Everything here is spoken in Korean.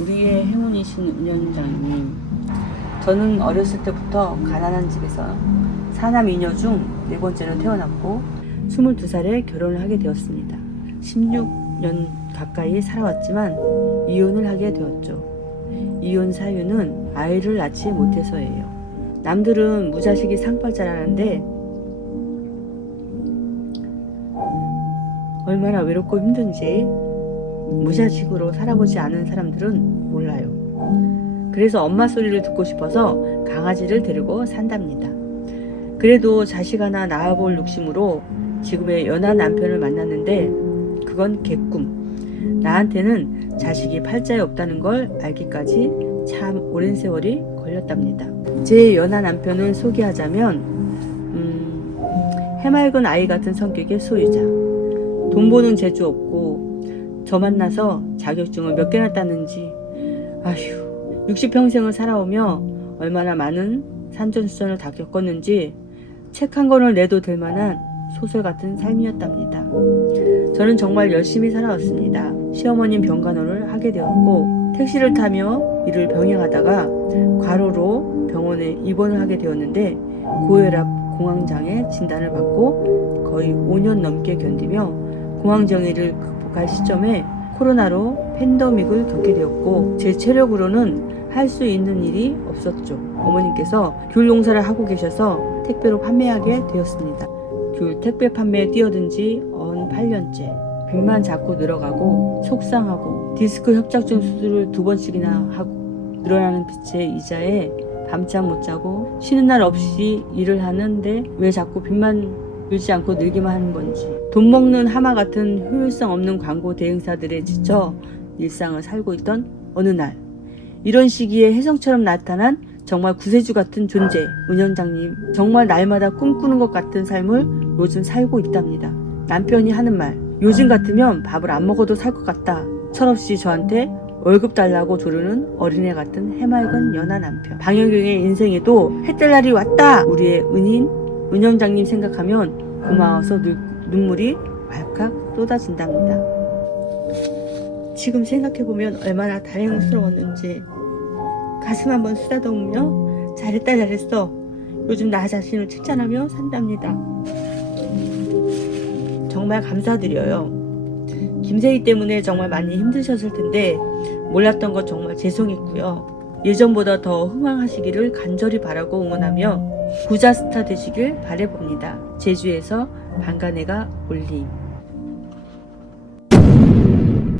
우리의 행운이신 은연장님. 저는 어렸을 때부터 가난한 집에서 사남 이녀 중 네 번째로 태어났고 22살에 결혼을 하게 되었습니다. 16년 가까이 살아왔지만 이혼을 하게 되었죠. 이혼 사유는 아이를 낳지 못해서예요. 남들은 무자식이 상팔자라는데 얼마나 외롭고 힘든지 무자식으로 살아보지 않은 사람들은 몰라요. 그래서 엄마 소리를 듣고 싶어서 강아지를 데리고 산답니다. 그래도 자식 하나 낳아볼 욕심으로 지금의 연하 남편을 만났는데 그건 개꿈. 나한테는 자식이 팔자에 없다는 걸 알기까지 참 오랜 세월이 걸렸답니다. 제 연하 남편을 소개하자면 음, 해맑은 아이 같은 성격의 소유자. 돈 버는 재주 없고 저 만나서 자격증을 몇 개나 땄는지 아휴 60평생을 살아오며 얼마나 많은 산전수전을 다 겪었는지 책 한 권을 내도 될 만한 소설 같은 삶이었답니다. 저는 정말 열심히 살아왔습니다. 시어머님 병간호를 하게 되었고 택시를 타며 이를 병행하다가 과로로 병원에 입원을 하게 되었는데 고혈압 공황장애 진단을 받고 거의 5년 넘게 견디며 공황장애를 극복할 시점에 코로나로 팬데믹을 겪게 되었고 제 체력으로는 할 수 있는 일이 없었죠. 어머님께서 귤 농사를 하고 계셔서 택배로 판매하게 되었습니다. 귤 택배 판매에 뛰어든 지 언 8년째. 빚만 자꾸 늘어가고 속상하고 디스크 협착증 수술을 두 번씩이나 하고 늘어나는 빚의 이자에 밤잠 못 자고 쉬는 날 없이 일을 하는데 왜 자꾸 빚만 늘지 않고 늘기만 하는 건지. 돈 먹는 하마 같은 효율성 없는 광고 대행사들에 지쳐 일상을 살고 있던 어느 날. 이런 시기에 혜성처럼 나타난 정말 구세주 같은 존재 은현장님. 정말 날마다 꿈꾸는 것 같은 삶을 요즘 살고 있답니다. 남편이 하는 말. 요즘 같으면 밥을 안 먹어도 살 것 같다. 철없이 저한테 월급 달라고 조르는 어린애 같은 해맑은 연하 남편. 방영경의 인생에도 해뜰 날이 왔다. 우리의 은인 은영장님 생각하면 고마워서 눈, 눈물이 왈칵 쏟아진답니다. 지금 생각해보면 얼마나 다행스러웠는지 가슴 한번 쓰다듬으며 잘했다 잘했어. 요즘 나 자신을 칭찬하며 산답니다. 정말 감사드려요. 김세희 때문에 정말 많이 힘드셨을 텐데 몰랐던 것 정말 죄송했고요 예전보다 더 흥왕하시기를 간절히 바라고 응원하며 부자 스타 되시길 바래봅니다. 제주에서 방간애가 올림